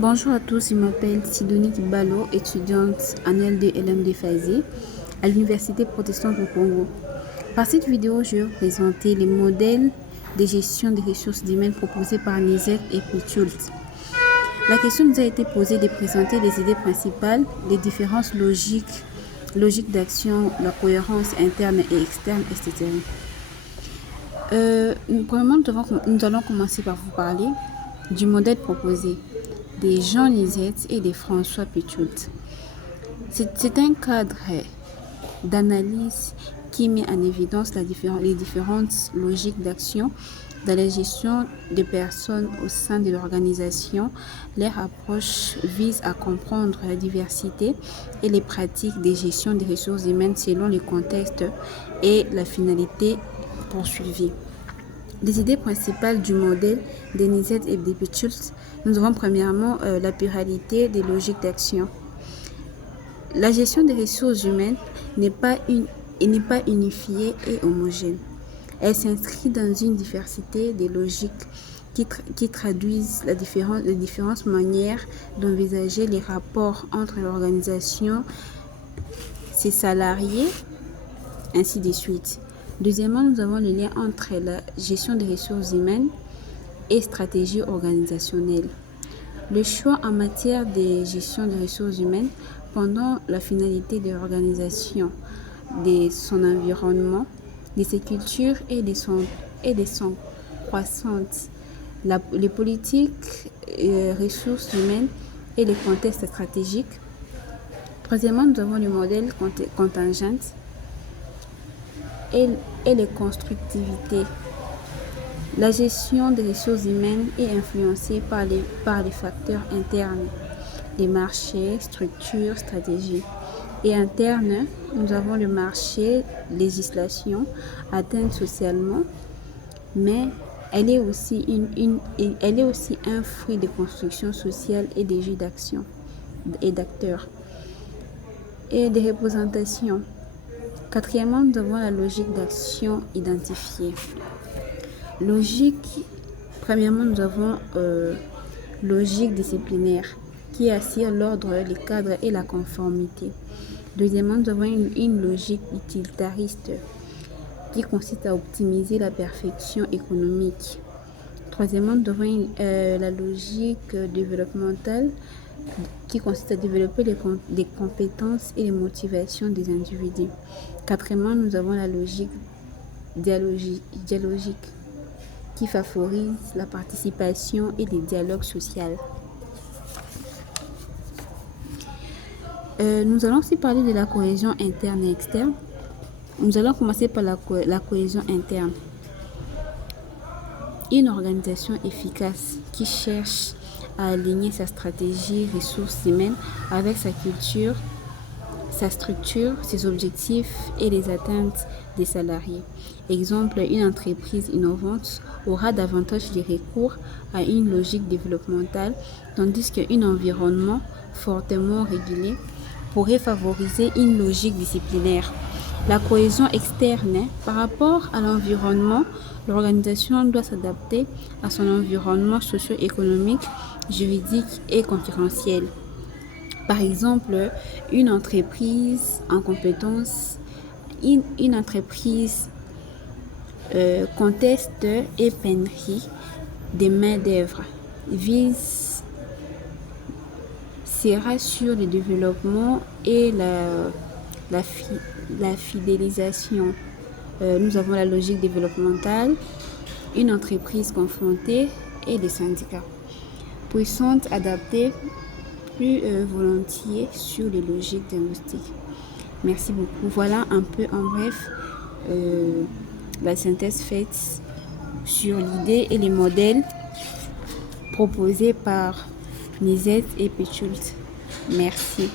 Bonjour à tous, je m'appelle Sidonie Kibalo, étudiante en L2 LMD FASI à l'Université protestante du Congo. Par cette vidéo, je vais vous présenter les modèles de gestion des ressources humaines proposés par Nizet et Pichult. La question nous a été posée de présenter les idées principales, les différences logiques d'action, la cohérence interne et externe, etc. Premièrement, nous allons commencer par vous parler du modèle proposé des Jean Nizet et de François Pichult. C'est un cadre d'analyse qui met en évidence les différentes logiques d'action dans la gestion des personnes au sein de l'organisation. Leur approche vise à comprendre la diversité et les pratiques de gestion des ressources humaines selon les contextes et la finalité poursuivie. Les idées principales du modèle de Nizet et de Pichult, nous avons premièrement la pluralité des logiques d'action. La gestion des ressources humaines n'est pas unifiée et homogène. Elle s'inscrit dans une diversité des logiques qui traduisent les différentes manières d'envisager les rapports entre l'organisation, ses salariés, ainsi de suite. Deuxièmement, nous avons le lien entre la gestion des ressources humaines et stratégie organisationnelle. Le choix en matière de gestion des ressources humaines pendant la finalité de l'organisation, de son environnement, de ses cultures et de son croissance, les politiques ressources humaines et les contextes stratégiques. Troisièmement, nous avons le modèle contingent et les constructivités. La gestion des ressources humaines est influencée par les facteurs internes, les marchés, structures, stratégies. Et internes, nous avons le marché, législation, atteinte socialement, mais elle est aussi un fruit de construction sociale et des jeux d'action et d'acteurs et des représentations. Quatrièmement, nous avons la logique d'action identifiée. Premièrement, nous avons logique disciplinaire qui assure l'ordre, le cadre et la conformité. Deuxièmement, nous avons une logique utilitariste qui consiste à optimiser la perfection économique. Troisièmement, nous avons la logique développementale qui consiste à développer des compétences et les motivations des individus. Quatrièmement, nous avons la logique dialogique qui favorise la participation et les dialogues sociaux. Nous allons aussi parler de la cohésion interne et externe. Nous allons commencer par la cohésion interne. Une organisation efficace qui cherche à aligner sa stratégie ressources humaines avec sa culture, sa structure, ses objectifs et les attentes des salariés. Exemple, une entreprise innovante aura davantage de recours à une logique développementale, tandis qu'un environnement fortement régulé pourrait favoriser une logique disciplinaire. La cohésion externe, par rapport à l'environnement, l'organisation doit s'adapter à son environnement socio-économique, juridique et concurrentiel. Par exemple, une entreprise en compétence, une entreprise conteste et pénurie des main-d'œuvre sera sur le développement et la fidélisation. Nous avons la logique développementale, une entreprise confrontée et des syndicats puissantes adaptées plus volontiers sur les logiques diagnostiques. Merci beaucoup. Voilà un peu en bref la synthèse faite sur l'idée et les modèles proposés par Nizet et Pichult. Merci.